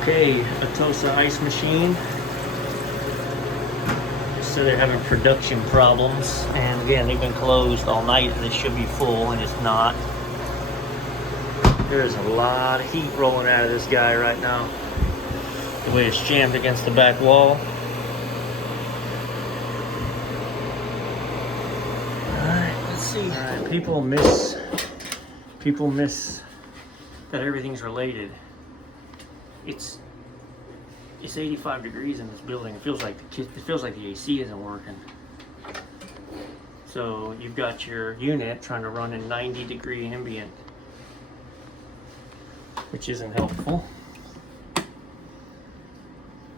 Okay, Atosa ice machine. So they're having production problems, and again, they've been closed all night, and this should be full, and it's not. There's a lot of heat rolling out of this guy right now. The way it's jammed against the back wall. Alright, let's see. Alright, people miss that everything's related. It's 85 degrees in this building. It feels like the AC isn't working. So you've got your unit trying to run in 90-degree ambient, which isn't helpful.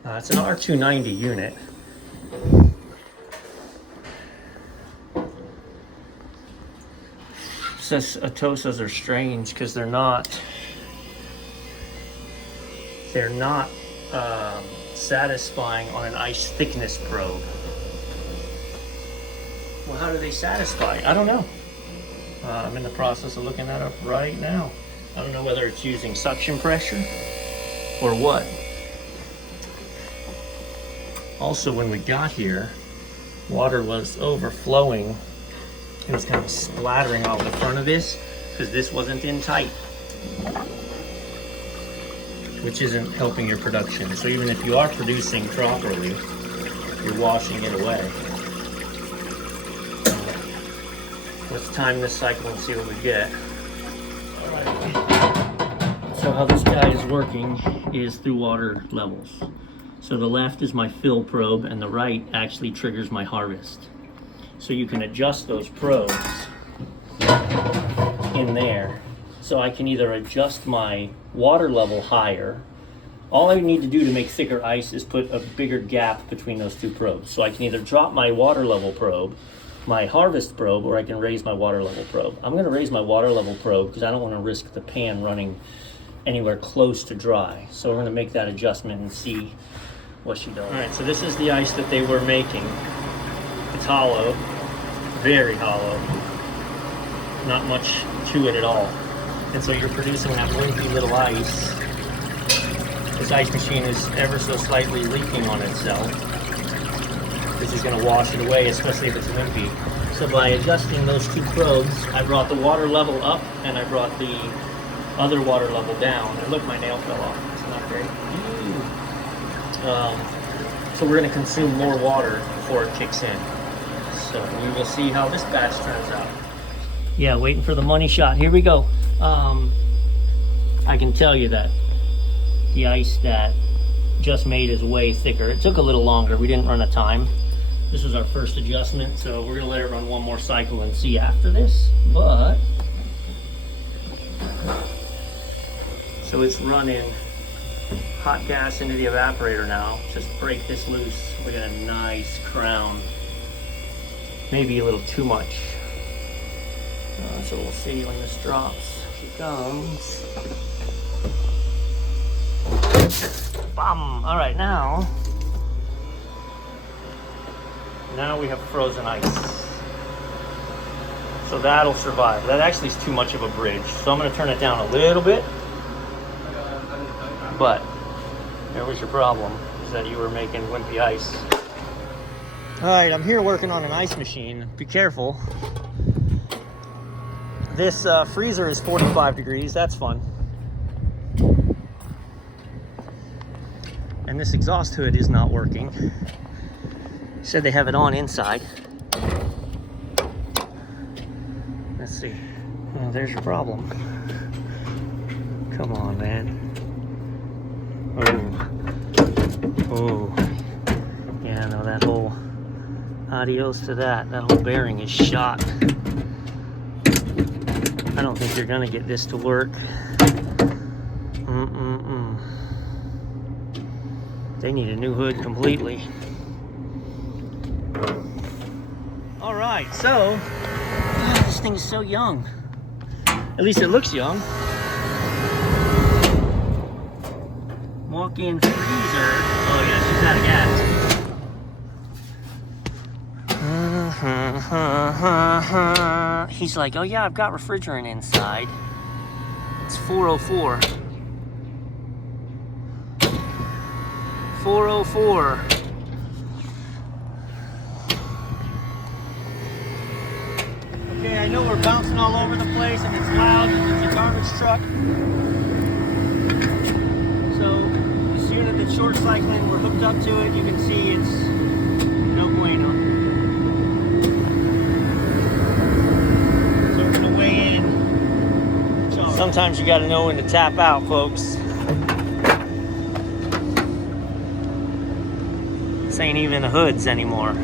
It's an R290 unit. Says Atosas are strange because they're not satisfying on an ice thickness probe. Well, how do they satisfy? I don't know. I'm in the process of looking that up right now. I don't know whether it's using suction pressure or what. Also, when we got here, water was overflowing. It was kind of splattering off the front of this because this wasn't in tight, which isn't helping your production. So even if you are producing properly, you're washing it away. Let's time this cycle and see what we get. All right. So how this guy is working is through water levels. So the left is my fill probe and the right actually triggers my harvest. So you can adjust those probes in there. So I can either adjust my water level higher. All I need to do to make thicker ice is put a bigger gap between those two probes. So I can either drop my water level probe, my harvest probe, or I can raise my water level probe. I'm gonna raise my water level probe because I don't wanna risk the pan running anywhere close to dry. So we're gonna make that adjustment and see what she does. All right, so this is the ice that they were making. It's hollow, very hollow. Not much to it at all. And so you're producing that wimpy little ice. This ice machine is ever so slightly leaking on itself. This is gonna wash it away, especially if it's wimpy. So by adjusting those two probes, I brought the water level up and I brought the other water level down. And look, my nail fell off. It's not great. So we're gonna consume more water before it kicks in. So we will see how this batch turns out. Yeah, waiting for the money shot. Here we go. I can tell you that the ice that just made is way thicker. It took a little longer. We didn't run a time. This was our first adjustment, so we're gonna let it run one more cycle and see after this. But so it's running hot gas into the evaporator now. Just break this loose. We got a nice crown. Maybe a little too much. So we'll see when this drops. Here she comes. Bam! All right, now we have frozen ice. So that'll survive. That actually is too much of a bridge. So I'm gonna turn it down a little bit. But there was your problem, is that you were making wimpy ice. All right, I'm here working on an ice machine. Be careful. This freezer is 45 degrees, that's fun. And this exhaust hood is not working. Said they have it on inside. Let's see. Oh, there's your problem. Come on, man. Oh. Yeah, no, that whole adios to that. That whole bearing is shot. I don't think you're gonna get this to work. They need a new hood completely. All right, so this thing is so young. At least it looks young. Walk-in freezer. Oh yeah, she's out of gas. He's like, oh yeah, I've got refrigerant inside. It's 404. before. Okay, I know we're bouncing all over the place and it's loud because it's a garbage truck. So this unit that's short cycling, we're hooked up to it. You can see it's no bueno. So we're gonna weigh in. Sometimes you gotta know when to tap out, folks. This ain't even the hoods anymore.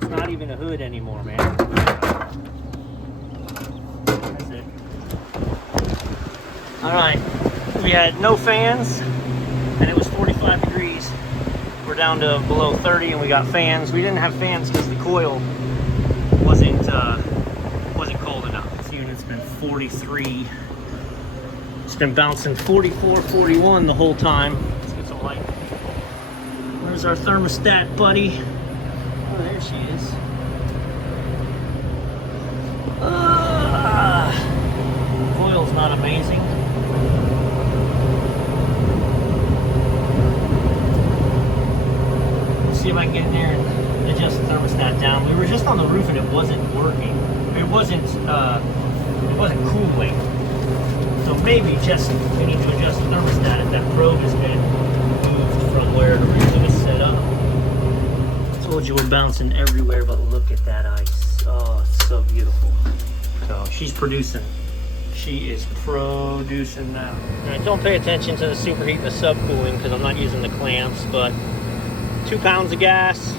It's not even a hood anymore, man. That's it. All right, we had no fans, and it was 45 degrees. We're down to below 30, and we got fans. We didn't have fans because the coil wasn't cold enough. This unit's been 43. It's been bouncing 44, 41 the whole time. Let's get some light. Where's our thermostat, buddy? Oh, there she is. Coil's not amazing. Let's see if I can get in there and adjust the thermostat down. We were just on the roof and it wasn't working. It wasn't cooling. So maybe just we need to adjust the thermostat if that probe has been moved from where it originally was set up. Told you we're bouncing everywhere, but look at that ice. Oh, it's so beautiful. So she's producing. She is producing now. All right, don't pay attention to the superheat and the subcooling because I'm not using the clamps, but 2 pounds of gas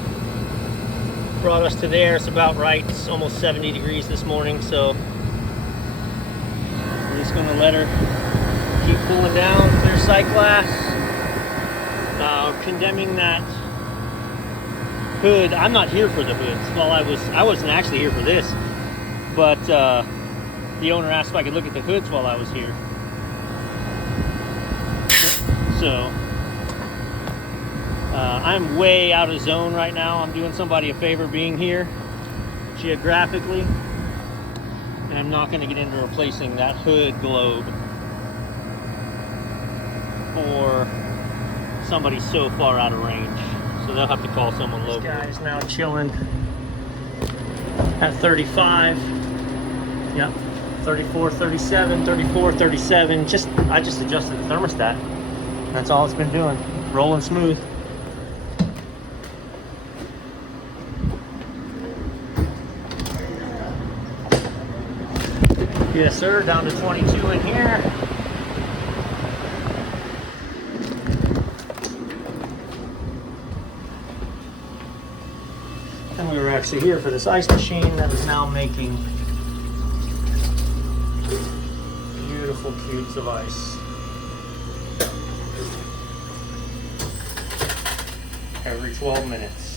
brought us to there. It's about right. It's almost 70 degrees this morning, so we're just gonna let her keep cooling down. Clear sight glass. Condemning that hood. I'm not here for the hoods. Well, I wasn't actually here for this, but the owner asked if I could look at the hoods while I was here. So I'm way out of zone right now. I'm doing somebody a favor being here geographically, and I'm not going to get into replacing that hood globe for somebody so far out of range. So they'll have to call someone local. This guy's now chilling at 35. Yep, 34, 37, 34, 37. I just adjusted the thermostat. That's all it's been doing. Rolling smooth. Yes, sir. Down to 22 in here. And we were actually here for this ice machine that is now making beautiful cubes of ice. Every 12 minutes.